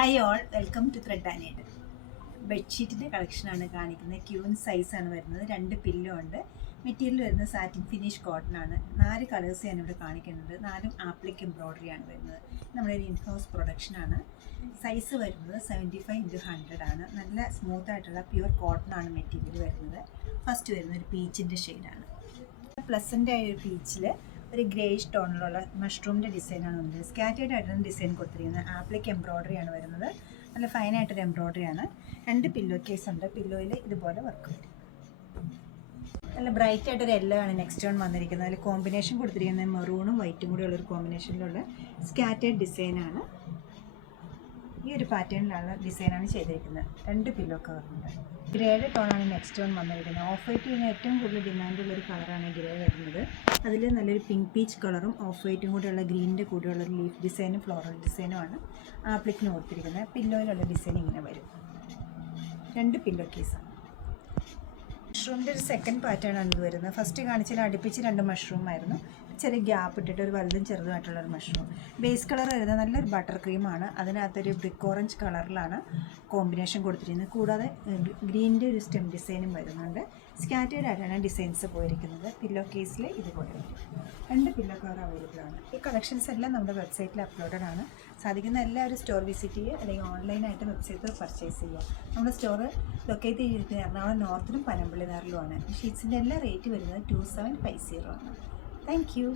Hi all, welcome to thread and needle. ബെഡ്ഷീറ്റിൻ്റെ കളക്ഷനാണ് കാണിക്കുന്നത്. ക്യൂൻ സൈസാണ് വരുന്നത്. 2 പില്ലോ ഉണ്ട്. മെറ്റീരിയൽ വരുന്നത് സാറ്റിൻ ഫിനിഷ് കോട്ടൺ ആണ്. 4 കളേഴ്സ് ഞാനിവിടെ കാണിക്കുന്നുണ്ട്. 4 ആപ്ലിക് എംബ്രോയ്ഡറി ആണ് വരുന്നത്. നമ്മുടെ ഒരു ഇൻഹൗസ് പ്രൊഡക്ഷനാണ്. സൈസ് വരുന്നത് 75x100 ആണ്. നല്ല സ്മൂത്ത് ആയിട്ടുള്ള പ്യുവർ കോട്ടൺ ആണ് മെറ്റീരിയൽ വരുന്നത്. ഫസ്റ്റ് വരുന്നത് ഒരു പീച്ചിൻ്റെ ഷെയ്ഡാണ്. പ്ലസൻ്റ് ആയ ഒരു പീച്ചിൽ ഒരു ഗ്രേഷ് ടോണിലുള്ള മഷ്റൂമിൻ്റെ ഡിസൈനാണ് വന്നത്. സ്കാറ്റേഡ് ആയിട്ടാണ് ഡിസൈൻ കൊടുത്തിരിക്കുന്നത്. ആപ്ലിക് എംബ്രോയ്ഡറി ആണ് വരുന്നത്. നല്ല ഫൈനായിട്ടൊരു എംബ്രോയ്ഡറി ആണ്. 2 പില്ലോ കേസ് ഉണ്ട്. പില്ലോയിൽ ഇതുപോലെ വർക്ക് വരും. നല്ല ബ്രൈറ്റ് ആയിട്ടൊരു യെല്ലോ ആണ് നെക്സ്റ്റ് വൺ വന്നിരിക്കുന്നത്. അതിൽ കോമ്പിനേഷൻ കൊടുത്തിരിക്കുന്നത് മെറൂണും വൈറ്റും കൂടി ഉള്ളൊരു കോമ്പിനേഷനിലുള്ള സ്കാറ്റേഡ് ഡിസൈനാണ്. ഈ ഒരു പാറ്റേണിലുള്ള ഡിസൈനാണ് ചെയ്തിരിക്കുന്നത്. 2 പില്ലോ കവറുണ്ട്. ഗ്രേയുടെ ടോണാണ് നെക്സ്റ്റ് വൺ വന്നിരിക്കുന്നത്. ഓഫ് വൈറ്റ് കഴിഞ്ഞാൽ ഏറ്റവും കൂടുതൽ ഡിമാൻഡുള്ളൊരു കളറാണ് ഗ്രേ വരുന്നത്. അതിൽ നല്ലൊരു പിങ്ക് പീച്ച് കളറും ഓഫ് വൈറ്റും കൂടെയുള്ള ഗ്രീനിൻ്റെ കൂടെയുള്ളൊരു ലീഫ് ഡിസൈനും ഫ്ലോറൽ ഡിസൈനുമാണ് ആപ്ലിക്കിന് കൊടുത്തിരിക്കുന്നത്. പില്ലോയിലുള്ള ഡിസൈൻ ഇങ്ങനെ വരും. 2 പില്ലോ കേസാണ്. മഷ്റൂമിൻ്റെ ഒരു സെക്കൻഡ് പാറ്റേൺ ആണ് ഇത് വരുന്നത്. ഫസ്റ്റ് കാണിച്ചാൽ അടുപ്പിച്ച് 2 മഷ്റൂം ആയിരുന്നു. ചെറിയ ഗ്യാപ്പ് ഇട്ടിട്ട് ഒരു വലുതും ചെറുതുമായിട്ടുള്ളൊരു മഷ്റൂം. ബേസ് കളർ വരുന്നത് നല്ലൊരു ബട്ടർ ക്രീമാണ്. അതിനകത്തൊരു ബ്രിക്ക് ഓറഞ്ച് കളറിലാണ് കോമ്പിനേഷൻ കൊടുത്തിരിക്കുന്നത്. കൂടാതെ ഗ്രീനിൻ്റെ ഒരു സ്റ്റെം ഡിസൈനും വരുന്നുണ്ട്. സ്കാറ്റേഡ് ആയിട്ടാണ് ഡിസൈൻസ് പോയിരിക്കുന്നത്. പില്ലോ കേസിൽ ഇതുപോലെ വരും. 2 പില്ലോ കവർ അവൈലബിൾ ആണ്. ഈ കളക്ഷൻസ് എല്ലാം നമ്മുടെ വെബ്സൈറ്റിൽ അപ്ലോഡഡ് ആണ്. സാധിക്കുന്ന എല്ലാവരും സ്റ്റോർ വിസിറ്റ് ചെയ്യുക, അല്ലെങ്കിൽ ഓൺലൈനായിട്ട് വെബ്സൈറ്റിൽ പർച്ചേസ് ചെയ്യുക. നമ്മുടെ സ്റ്റോർ ലൊക്കേറ്റ് ചെയ്തിരിക്കുന്നത് എറണാകുളം നോർത്തിലും പനമ്പള്ളി നാറിലുമാണ്. ഷീറ്റ്സിൻ്റെ എല്ലാ റേറ്റ് വരുന്നത് 2750 ആണ്. Thank you.